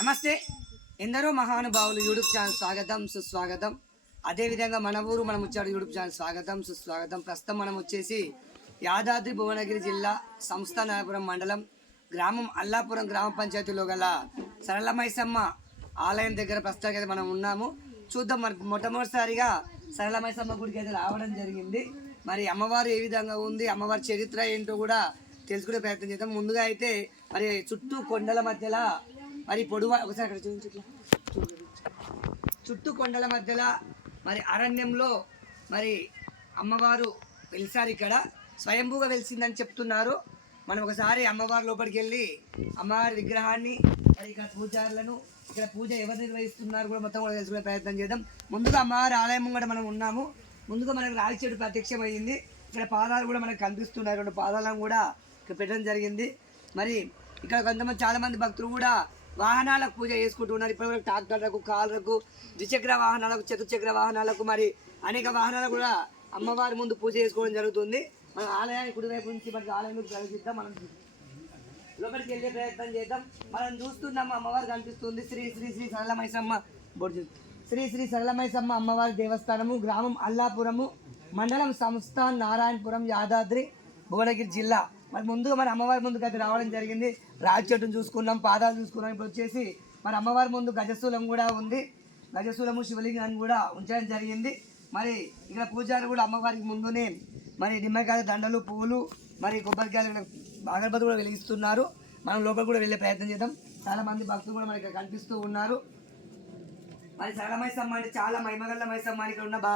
నమస్తే. ఎందరో మహానుభావులు యూట్యూబ్ ఛానల్ స్వాగతం సుస్వాగతం. అదేవిధంగా మన ఊరు మనం వచ్చాడు యూట్యూబ్ ఛానల్ స్వాగతం సుస్వాగతం. ప్రస్తుతం మనం వచ్చేసి యాదాద్రి భువనగిరి జిల్లా సంస్థానాపురం మండలం గ్రామం అల్లాపురం గ్రామ పంచాయతీలో గల సరళమైసమ్మ ఆలయం దగ్గర ప్రస్తుతానికి అయితే మనం ఉన్నాము. చూద్దాం మనకు మొట్టమొదటిసారిగా సరళమైసమ్మ గుడికి అయితే రావడం జరిగింది. మరి అమ్మవారు ఏ విధంగా ఉంది అమ్మవారి చరిత్ర ఏంటో కూడా తెలుసుకునే ప్రయత్నం చేద్దాం. ముందుగా అయితే మరి చుట్టూ కొండల మధ్యలో మరి పొడవు ఒకసారి అక్కడ చూపించట్లా చుట్టూ కొండల మధ్యలో మరి అరణ్యంలో మరి అమ్మవారు వెలిసారు ఇక్కడ. స్వయంభూగా వెలిసిందని చెప్తున్నారు. మనం ఒకసారి అమ్మవారి లోపలికి వెళ్ళి అమ్మవారి విగ్రహాన్ని మరి ఇక్కడ పూజారులను ఇక్కడ పూజ ఎవరు నిర్వహిస్తున్నారు కూడా మొత్తం కూడా తెలుసుకునే ప్రయత్నం చేద్దాం. ముందుగా అమ్మవారి ఆలయం కూడా మనం ఉన్నాము. ముందుగా మనకు రాగి చెట్టు ప్రత్యక్షమైంది. ఇక్కడ పాదాలు కూడా మనకు కనిపిస్తున్నాయి. రెండు పాదాలను కూడా ఇక్కడ పెట్టడం జరిగింది. మరి ఇక్కడ కొంతమంది చాలామంది భక్తులు కూడా వాహనాలకు పూజ చేసుకుంటున్నారు ఇప్పటివరకు ట్రాక్టర్లకు కార్లకు ద్విచక్ర వాహనాలకు చతుచక్ర వాహనాలకు మరి అనేక వాహనాలకు కూడా అమ్మవారి ముందు పూజ చేసుకోవడం జరుగుతుంది. మన ఆలయానికి కుడివైపు నుంచి మనకి ఆలయంలోకి ప్రవేశిద్దాం. మనం లోపలికి వెళ్ళే ప్రయత్నం చేద్దాం. మనం చూస్తున్నాం అమ్మవారు కనిపిస్తుంది. శ్రీ శ్రీ శ్రీ సరళమైసమ్మ బొడ్జు. శ్రీ శ్రీ సరళమైసమ్మ అమ్మవారి దేవస్థానము గ్రామం అల్లాపురము మండలం సంస్థాన్ నారాయణపురం యాదాద్రి భువనగిరి జిల్లా. మరి ముందుగా మరి అమ్మవారి ముందుకు అయితే రావడం జరిగింది. రాగి చెట్టును చూసుకున్నాం పాదాలు చూసుకున్నాం. ఇప్పుడు వచ్చేసి మరి అమ్మవారి ముందు గజశూలం కూడా ఉంది. గజశూలము శివలింగాన్ని కూడా ఉంచడం జరిగింది. మరి ఇక్కడ పూజారి కూడా అమ్మవారికి ముందునే మరి నిమ్మకాయల దండలు పూలు మరి కొబ్బరికాయలు అగరబత్తి కూడా వెలిగిస్తున్నారు. మనం లోపల కూడా వెళ్ళే ప్రయత్నం చేద్దాం. చాలామంది భక్తులు కూడా మనకి కనిపిస్తూ ఉన్నారు. మరి సరళమైసమ్మ అంటే చాలా మహిమగల్ల మైసమ్మ ఇక్కడ ఉన్న బా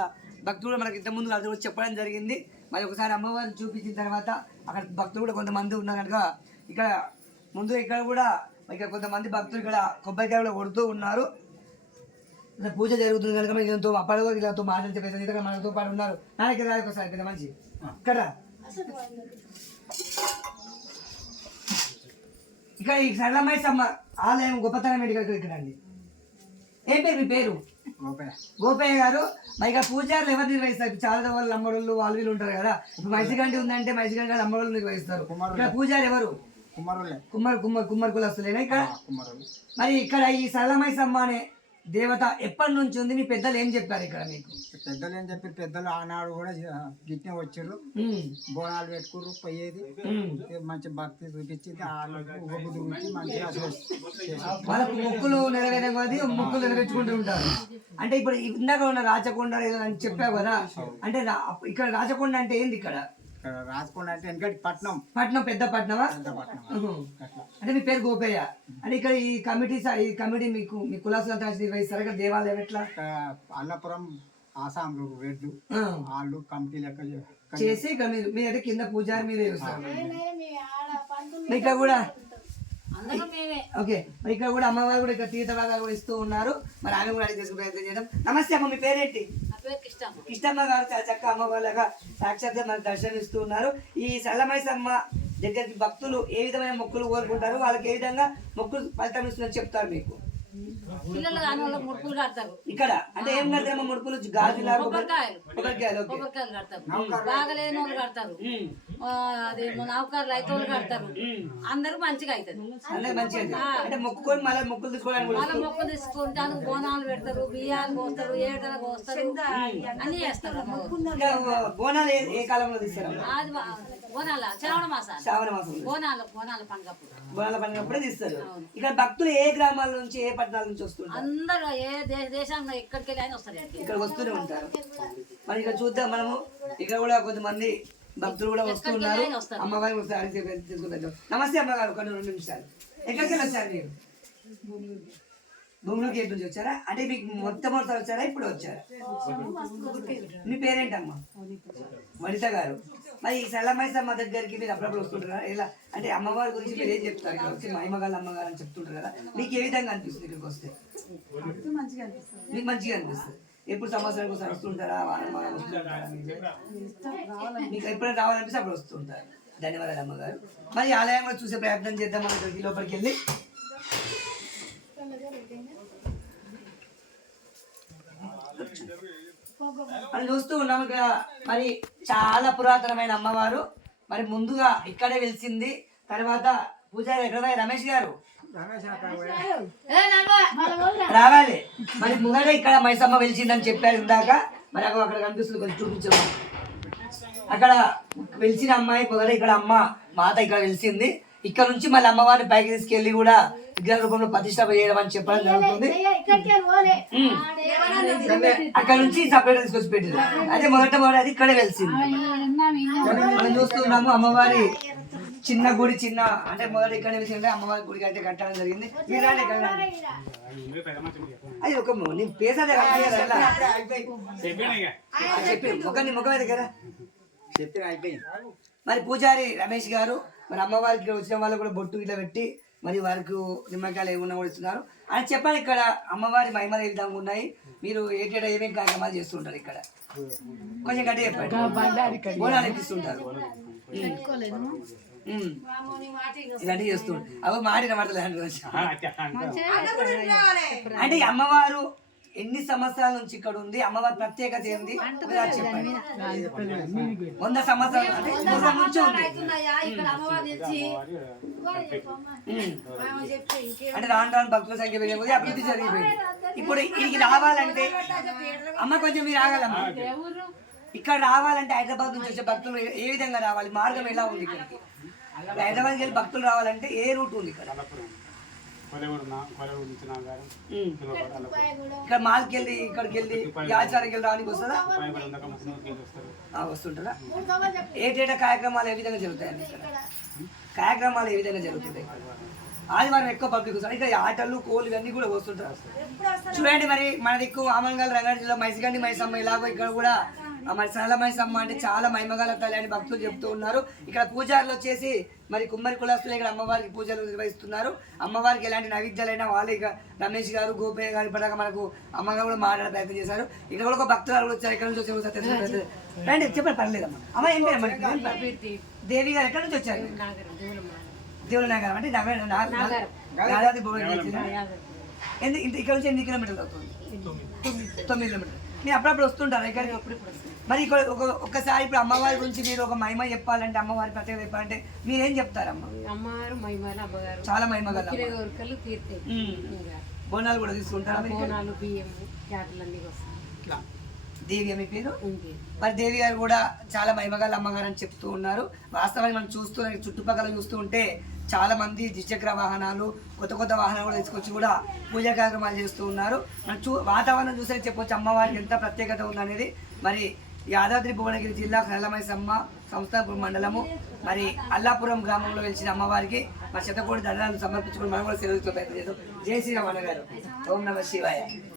భక్తులు కూడా మనకి ఇంత ముందు అది కూడా చెప్పడం జరిగింది. మరి ఒకసారి అమ్మవారిని చూపించిన తర్వాత అక్కడ భక్తులు కూడా కొంతమంది ఉన్నారు కనుక ఇక్కడ ముందు ఇక్కడ కూడా ఇక్కడ కొంతమంది భక్తులు ఇక్కడ కొబ్బరికాయ కూడా కొడుతూ ఉన్నారు. ఇక్కడ పూజ జరుగుతుంది కనుక మనకి ఎంతో అప్పటితో ఇలాతో మాట్లాడితే ఇక్కడ మనతో పాటు ఉన్నారు. నా ఇక్కడ రాదు ఒకసారి పెద్ద మంచి ఇక్కడ. ఇక్కడ ఈ సరళమైసమ్మ ఆలయం గొప్పతనం ఏంటి ఇక్కడ ఇక్కడ అండి? ఏం పేరు మీ పేరు? గోపయ్య గారు మరి ఇక్కడ పూజారులు ఎవరు నిర్వహిస్తారు? చాలా వాళ్ళు అమ్మడోళ్ళు వాళ్ళు వీళ్ళు ఉంటారు కదా. ఇప్పుడు మైసిగంటి ఉందంటే మైసిగంటి గారు అమ్మడోళ్ళు నిర్వహిస్తారు. ఇక్కడ పూజారి ఎవరు? కుమారులే. కుమ్మర్ కుమ్మర్ కుమ్మర్ కులస్తులేనా ఇక్కడ మరి ఇక్కడ ఈ సరళమైసమ్మ అనే దేవత ఎప్పటి నుంచి ఉంది? మీ పెద్దలు ఏం చెప్పారు ఇక్కడ మీకు? పెద్దలు ఏం చెప్పి పెద్దలు ఆనాడు కూడా గిట్నే వచ్చారు బోనాలు పెట్టుకురు పోయేది. మంచి భక్తి ఉగబుద్ధి ఉంచి మంచిగా వాళ్ళకు మొక్కులు నెరవేరం అది మొక్కులు నెరవేర్చుకుంటూ ఉంటారు. అంటే ఇప్పుడు ఇందాక ఉన్న రాచకొండ ఏదో అని చెప్పావు కదా? అంటే ఇక్కడ రాచకొండ అంటే ఏంది ఇక్కడ? ఇక్కడ రాజకొండ అంటే వెనకటి పట్నం. పట్నం పెద్ద పట్నమా? అంటే మీ పేరు గోపయ్య. అంటే ఇక్కడ ఈ కమిటీ స- ఈ కమిటీ మీకు మీ కులాసులు అంతా నిర్వహిస్తారు ఇక్కడ దేవాలయం ఎట్లా? అన్నపురం ఆసాంలు రెడ్లు ఆ. వాళ్ళు కమిటీ లెక్క చేసి ఇక్కడ మీరు మీరైతే కింద పూజారి మీరే చూస్తారు. ఇక్కడ కూడా ఓకే. మరి ఇక్కడ కూడా అమ్మవారు కూడా ఇక్కడ తీర్థవాదాలు కూడా ఇస్తూ ఉన్నారు. మరి ఆమె కూడా అడిగి చేసుకునే ప్రయత్నం చేద్దాం. నమస్తే అమ్మ మీ పేరేంటి? కృష్ణమ్మ గారు చక్క చక్కగా అమ్మవాళ్ళగా సాక్షాత్గా మనకు దర్శనమిస్తూ ఉన్నారు ఈ సల్లమైసమ్మ దగ్గరికి భక్తులు ఏ విధమైన మొక్కులు కోరుకుంటారు వాళ్ళకి ఏ విధంగా మొక్కులు ఫలితం ఇస్తుందని చెప్తారు మీకు. పిల్లలు కాని వాళ్ళకి ముడుపులు కడతారు. ఇక్కడ అంటే ఏం కడతారమ్మా ముడుపులు? గాజులా కొబ్బరికాయలు. కొబ్బరికాయలు ఓకే. కొబ్బరికాయలు కడతారు. బాగలేని వాళ్ళు కడతారు. ఉమ్, ఆ, అది నౌకర్లు అయితే వాళ్ళు కడతారు. ఉమ్. అందరూ మంచిగా అవుతుంది అందరికి మంచిగా. అంటే మొక్కుకొని మళ్ళీ మొక్కులు తీసుకోవడానికి కూడా వాళ్ళ మొక్క తీసుకుంటాను బోనాలు పెడతారు బియ్యాలు పోస్తారు ఏడలు పోస్తారు. అన్ని చేస్తారు. ఇంకా బోనాలు ఏ- ఏ కాలంలో తీస్తారు అది బా- బోనాల శ్రావణ మాసాలు. శ్రావణ మాసం. బోనాలు బోనాల పండుగప్పుడు. బోనాల పండుగ అప్పుడే తీస్తారు ఇక్కడ భక్తులు ఏ గ్రామాల నుంచి ఏ పట్టణాల నుంచి వస్తుంటారు. అందరూ ఏ దేశ దేశంలో ఎక్కడికి వెళ్ళి వస్తారు. ఇక్కడ వస్తూనే ఉంటారు. మరి ఇక్కడ చూద్దాం మనము. ఇక్కడ కూడా కొంతమంది భక్తులు కూడా వస్తున్నారు వెళ్ళి వస్తారు. నమస్తే అమ్మగారు ఒక రెండు నిమిషాలు. ఎక్కడికి వెళ్ళి వచ్చారు మీరు? భూమిలోకి గేట్ నుంచి వచ్చారా అంటే మీకు మొట్టమొదటి వచ్చారా? ఇప్పుడు వచ్చారా? మీ పేరేంటమ్మా? వనిత గారు. మరి ఈ సల్లమైసమ్మ దగ్గరికి మీరు అప్పుడప్పుడు వస్తుంటారా? ఇలా అంటే అమ్మవారి గురించి మీరు ఏం చెప్తారు? ఇక్కడ వచ్చి మహిమగల అమ్మగారు అని చెప్తుంటారు కదా. మీకు ఏ విధంగా అనిపిస్తుంది ఇక్కడికి వస్తే? మీకు మంచిగా అనిపిస్తుంది. ఎప్పుడు సంవత్సరానికి ఒకసారి వస్తుంటారా? వారం వారం వస్తుంటారా? మీకు? ఎప్పుడైనా రావాలనిపిస్తే అప్పుడు వస్తుంటారు. ధన్యవాదాలు అమ్మగారు. మరి ఆలయంలో ఆలయం కూడా చూసే ప్రయత్నం చేద్దాం మన లోపలికి వెళ్ళి. మనం చూస్తూ ఉన్నాం ఇక్కడ మరి చాలా పురాతనమైన అమ్మవారు. మరి ముందుగా ఇక్కడే వెలిసింది. తర్వాత పూజారి ఎక్కడ రమేష్ గారు. రావాలి. మరి ముందర ఇక్కడ మైసమ్మ వెలిసిందని చెప్పారు ఇందాక. మరి అక్కడ కనిపిస్తుంది. కొంచెం చూపించము అక్కడ వెలిసిన అమ్మాయి పొగడ ఇక్కడ అమ్మ మాత ఇక్కడ వెలిసింది. ఇక్కడ నుంచి మళ్ళీ అమ్మవారిని పైకి తీసుకెళ్ళి కూడా విగ్రహ రూపంలో ప్రతిష్ట చేయడం అని చెప్పడం జరుగుతుంది. అక్కడ నుంచి సపరేట్ తీసుకొచ్చి పెట్టింది. అదే మొదట మొదటి అది ఇక్కడే వెలిసింది. మనం చూస్తున్నాము అమ్మవారి చిన్న గుడి చిన్న అంటే మొదటి ఇక్కడ వెలిసింది అమ్మవారి గుడికి అయితే కట్టడం జరిగింది. అది ఒక నీ పేసదే చెప్పి. ముఖమే దగ్గర చెప్పిన అయిపోయింది. మరి పూజారి రమేష్ గారు మరి అమ్మవారికి వచ్చిన వాళ్ళు కూడా బొట్టు ఇట్లా పెట్టి మరి వారికి నిమ్మకాయలు ఏమన్నా కూడా ఇస్తున్నారు. అని చెప్పాలి ఇక్కడ అమ్మవారి మహిమలు ఏ విధంగా ఉన్నాయి. మీరు ఏటేటా ఏమేమి కార్యక్రమాలు చేస్తుంటారు ఇక్కడ? కొంచెం గట్టి చెప్పండి. బోనాలు ఎక్కిస్తుంటారు. ఇలాంటివి చేస్తుంటారు. అవి మాడిన మాటలు అంటే అమ్మవారు ఎన్ని సంవత్సరాల నుంచి ఇక్కడ ఉంది? అమ్మవారి ప్రత్యేకత ఏంది? చెప్పండి. వంద సంవత్సరాలు అంటే నుంచి ఉంది. రాను రాను భక్తుల సంఖ్య పెరిగే కొద్దీ అభివృద్ధి జరిగిపోయింది. ఇప్పుడు ఇక్కడికి రావాలంటే అమ్మ కొంచెం మీరు ఆగాలమ్మా. ఇక్కడ రావాలంటే హైదరాబాద్ నుంచి వచ్చే భక్తులు ఏ- విధంగా రావాలి? మార్గం ఎలా ఉంది ఇక్కడికి? హైదరాబాద్కి వెళ్ళి భక్తులు రావాలంటే ఏ రూట్ ఉంది ఇక్కడ. ఇక్కడ మాల్కి వెళ్ళి ఇక్కడికి వెళ్ళి ఆచారానికి వెళ్ళి రావడానికి వస్తుందా? ఆ, వస్తుంటారా? ఏటేటా కార్యక్రమాలు ఏ విధంగా జరుగుతాయండి ఇక్కడ. కార్యక్రమాలు ఏ విధంగా జరుగుతుంటాయి? ఆదివారం ఎక్కువ పబ్లిక్ వస్తారు. ఇక్కడ ఆటలు కోళ్ళు ఇవన్నీ కూడా వస్తుంటారు. చూడండి మరి మన దిక్కు ఆమంగల్ రంగారెడ్డి జిల్లా మైసిగండి మైసమ్మ ఇలాగో ఇక్కడ కూడా మరి సరళ మైసమ్మ అంటే చాలా మహిమగల తల్లి అని భక్తులు చెప్తూ ఉన్నారు. ఇక్కడ పూజారులు వచ్చేసి మరి కుమ్మరి కులస్తులు ఇక్కడ అమ్మవారికి పూజలు నిర్వహిస్తున్నారు. అమ్మవారికి ఎలాంటి నైవేద్యాలైనా వాళ్ళు ఇక రమేష్ గారు గోపయ్య గారు ఇప్పటిదాకా మనకు అమ్మగారు కూడా మాట్లాడే ప్రయత్నం చేశారు. ఇక్కడ కూడా ఒక భక్తులు కూడా వచ్చారు. ఇక్కడ నుంచి వచ్చి ఒకసారి తెలుసుకుంటారు. రండి చెప్పండి పర్లేదమ్మా. అమ్మ ఏం పేరు? దేవి గారు ఎక్కడి నుంచి వచ్చారు? దేవుల నగరం అంటే ఇంత ఇక్కడ నుంచి ఎన్ని కిలోమీటర్లు అవుతుంది? తొమ్మిది. కిలోమీటర్లు. మీరు అప్పుడప్పుడు వస్తుంటారు? ఇక్కడ మరి ఇక్కడ ఒక ఒక్కసారి ఇప్పుడు అమ్మవారి గురించి మీరు ఒక మహిమ చెప్పాలంటే అమ్మవారి ప్రత్యేకత చెప్పాలంటే మీరేం చెప్తారమ్మ? అమ్మవారు మహిమల అమ్మగారు. చాలా మహిమ ఇంకా బోనాలు కూడా తీసుకుంటారా? బోనాలు బియ్యం వస్తాయి. దేవి మీ పేరు? మరి దేవి గారు కూడా చాలా మహిమగల అమ్మగారు అని చెప్తూ ఉన్నారు. వాస్తవానికి మనం చూస్తూ చుట్టుపక్కల చూస్తూ ఉంటే చాలా మంది ద్విచక్ర వాహనాలు కొత్త కొత్త వాహనాలు కూడా తీసుకొచ్చి కూడా పూజా కార్యక్రమాలు చేస్తూ ఉన్నారు. మనం చూ వాతావరణం చూసే చెప్పొచ్చు అమ్మవారికి ఎంత ప్రత్యేకత ఉందనేది. మరి యాదాద్రి భువనగిరి జిల్లా కరళమైసమ్మ సంస్థాపూర్ మండలము. మరి అల్లాపురం గ్రామంలో వెలిచిన అమ్మవారికి మరి శతకోటి దండాలను సమర్పించుకుని మనం కూడా సెలవుతో ప్రయత్నం చేద్దాం. జై శ్రీరామ్ అన్నగారు. ఓం నమ శివాయ.